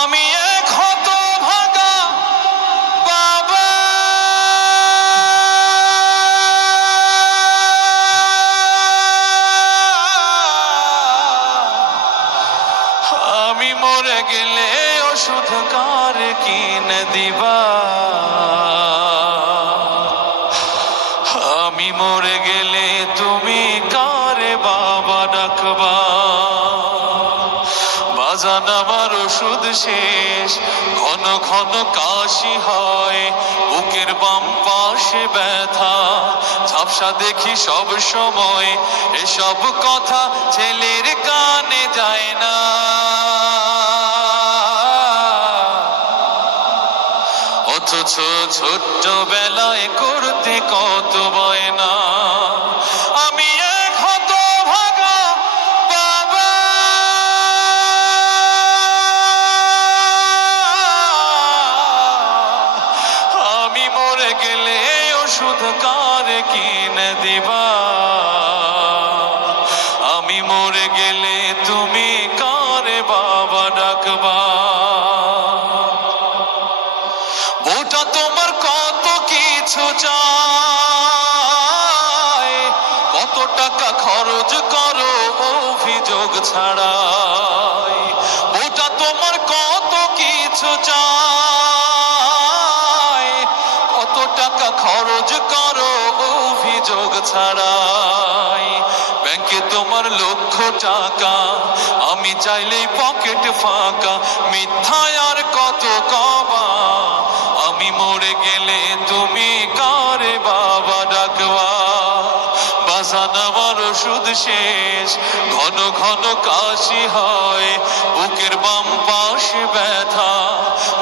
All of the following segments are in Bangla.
আমি এক হতভাগা বাবা, আমি মরে গেলে ওষুধ কার কিনে দিবা? আমি মরে গেলে তুমি কারে বাবা ডাকবা? বাজান আমার ওষুধ শেষ, ঘন ঘন কাশি হয়, বুকের বাম পাশে ব্যথা, ঝাপসা দেখি সব সময়, এসব কথা ছেলের কানে যায় না। অথচ ছোট্ট বেলায় করতে কত বায়না। আমি এক হতভাগা বাবা, আমি মরে গেলে ওষুধ কার কিনে দিবা? আমি মরে গেলে তুমি কারে বাবা ডাকবা? ওটা তোমার কত কিছু চায়, কত টাকা খরচ করো অভিযোগ ছাড়াই। ওটা তোমার কত কিছু চায়, কত টাকা খরচ করো অভিযোগ ছাড়াই। ব্যাংকে তোমার লক্ষ টাকা, আমি চাইলেই পকেট ফাঁকা, মিথ্যায় আর কত কবা? আমি মরে গেলে তুমি কারে বাবা ডাকবা? বাজান আমার ওষুধ শেষ, ঘন ঘন কাশি হয়, বুকের বাম পাশে ব্যথা,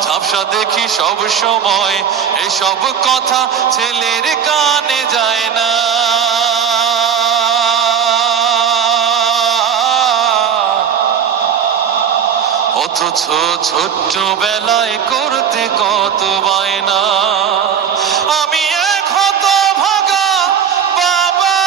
ঝাপসা দেখি সব সময়, এসব কথা ছেলের কানে যায় না। অথচ ছোট্ট বেলায় করতে কত বায়না। আমি এক হতভাগা বাবা,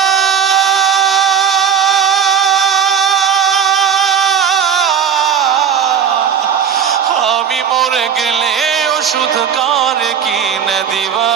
আমি মরে গেলে ওষুধ কার কিনে দিবা?